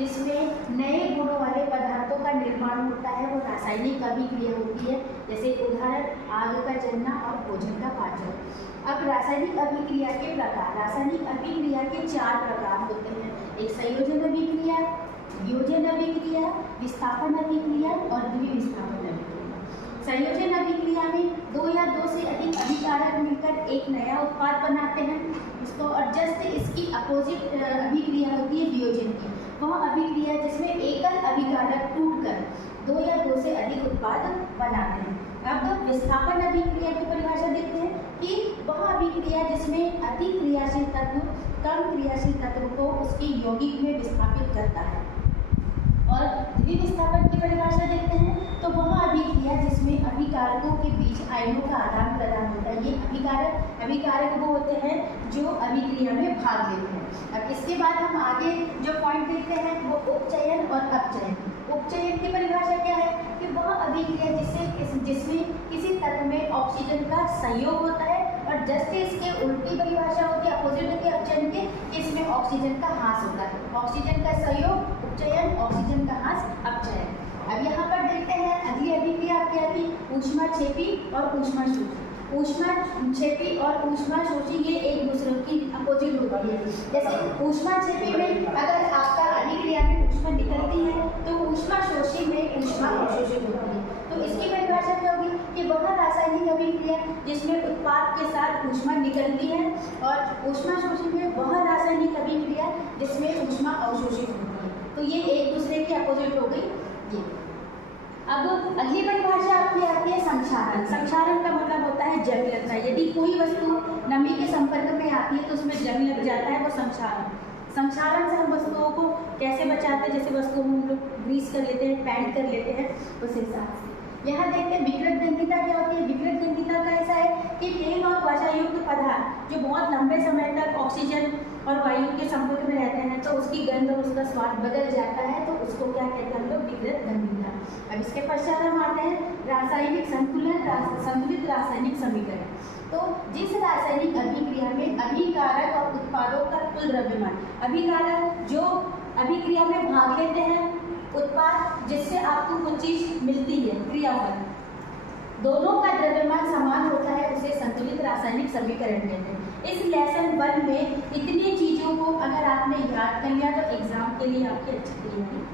जिसमें नए गुणों वाले पदार्थों का निर्माण होता है, वो रासायनिक अभिक्रिया होती है। जैसे उदाहरण आग का जलना और भोजन का पाचन। अब रासायनिक अभिक्रिया के प्रकार। रासायनिक अभिक्रिया के 4 प्रकार होते हैं। एक संयोजन अभिक्रिया, वियोजन अभिक्रिया, विस्थापन अभिक्रिया और द्विविस्थापन अभिक्रिया। संयोजन अभिक्रिया में 2 या 2 से अधिक अभिकारक मिलकर एक नया उत्पाद बनाते हैं इसको, और जस्ट इसकी अपोजिट अभिक्रिया होती है वियोजन की। वह अभिक्रिया जिसमें एकल अभिकारक टूटकर 2 या 2 से अधिक उत्पाद बनाते हैं। अब विस्थापन अभिक्रिया की परिभाषा देखते हैं कि वह अभिक्रिया जिसमें अधिक क्रियाशील तत्व कम क्रियाशील तत्व को उसके यौगिक में विस्थापित करता है। और द्विविस्थापन की परिभाषा देखते हैं तो वह अभिक्रिया जिसमें अभिकारकों के बीच आयनों का आदान प्रदान होता है। ये अभिकारक वो होते हैं जो अभिक्रिया में भाग लेते हैं। अब इसके बाद हम आगे जो पॉइंट देखते हैं वो उपचयन और अपचयन। उपचयन की परिभाषा क्या है कि वह अभिक्रिया जिसमें किसी तत्व में ऑक्सीजन का संयोग होता है, और जस्ट इसके उल्टी परिभाषा होती है अपोजिट होती है अपचयन के, इसमें ऑक्सीजन का ह्रास होता है। ऑक्सीजन का संयोग उपचयन, ऑक्सीजन का ह्रास अपचयन। अब यहाँ पर देखते हैं अगली अभिक्रिया क्या थी, ऊष्माक्षेपी और ऊष्माशोषी। ऊष्माक्षेपी और ऊष्माशोषी ये एक दूसरे की अपोजिट होती है। जैसे ऊष्माक्षेपी में अगर आपका अभिक्रिया में ऊष्मा निकलती है तो ऊष्माशोषी में ऊष्मा अवशोषित होती है। तो इसकी परिभाषा क्या होगी कि वह रासायनिक अभिक्रिया जिसमें उत्पाद के साथ ऊष्मा निकलती है, और ऊष्माशोषी में वह रासायनिक अभिक्रिया जिसमें ऊष्मा अवशोषित होती है। तो ये एक दूसरे की अपोजिट हो गई ये। अब अगली परिभाषा आपकी आती है संक्षारण। संक्षारण का मतलब होता है जंग लगना। यदि कोई वस्तु नमी के संपर्क में आती है तो उसमें जंग लग जाता है, वो संक्षारण। संक्षारण से हम वस्तुओं को कैसे बचाते हैं, जैसे वस्तुओं को हम लोग ग्रीस कर लेते हैं, पैंट कर लेते हैं, उस हिसाब से। यहाँ देखते हैं विकृत गंधिता क्या होती है। विकृत गंधिता का ऐसा है कि तेल और वसायुक्त पदार्थ जो बहुत लंबे समय तक ऑक्सीजन और वायु के संपर्क में रहते हैं तो उसकी गंध और उसका स्वाद बदल जाता है, तो उसको क्या कहते हैं हम लोग, विकृत गंधिता। अब इसके पश्चात हम आते हैं रासायनिक संतुलन, संतुलित रासायनिक समीकरण। तो जिस रासायनिक अभिक्रिया में अभिकारक और उत्पादों का कुल द्रव्यमान, अभिकारक जो अभिक्रिया में भाग लेते हैं, उत्पाद जिससे आपको कुछ चीज मिलती है क्रियाफल, दोनों का द्रव्यमान समान होता है, उसे संतुलित रासायनिक समीकरण कहते हैं। इस लेसन 1 में इतनी चीजों को अगर आपने याद कर लिया तो एग्जाम के लिए आपकी अच्छी तैयारी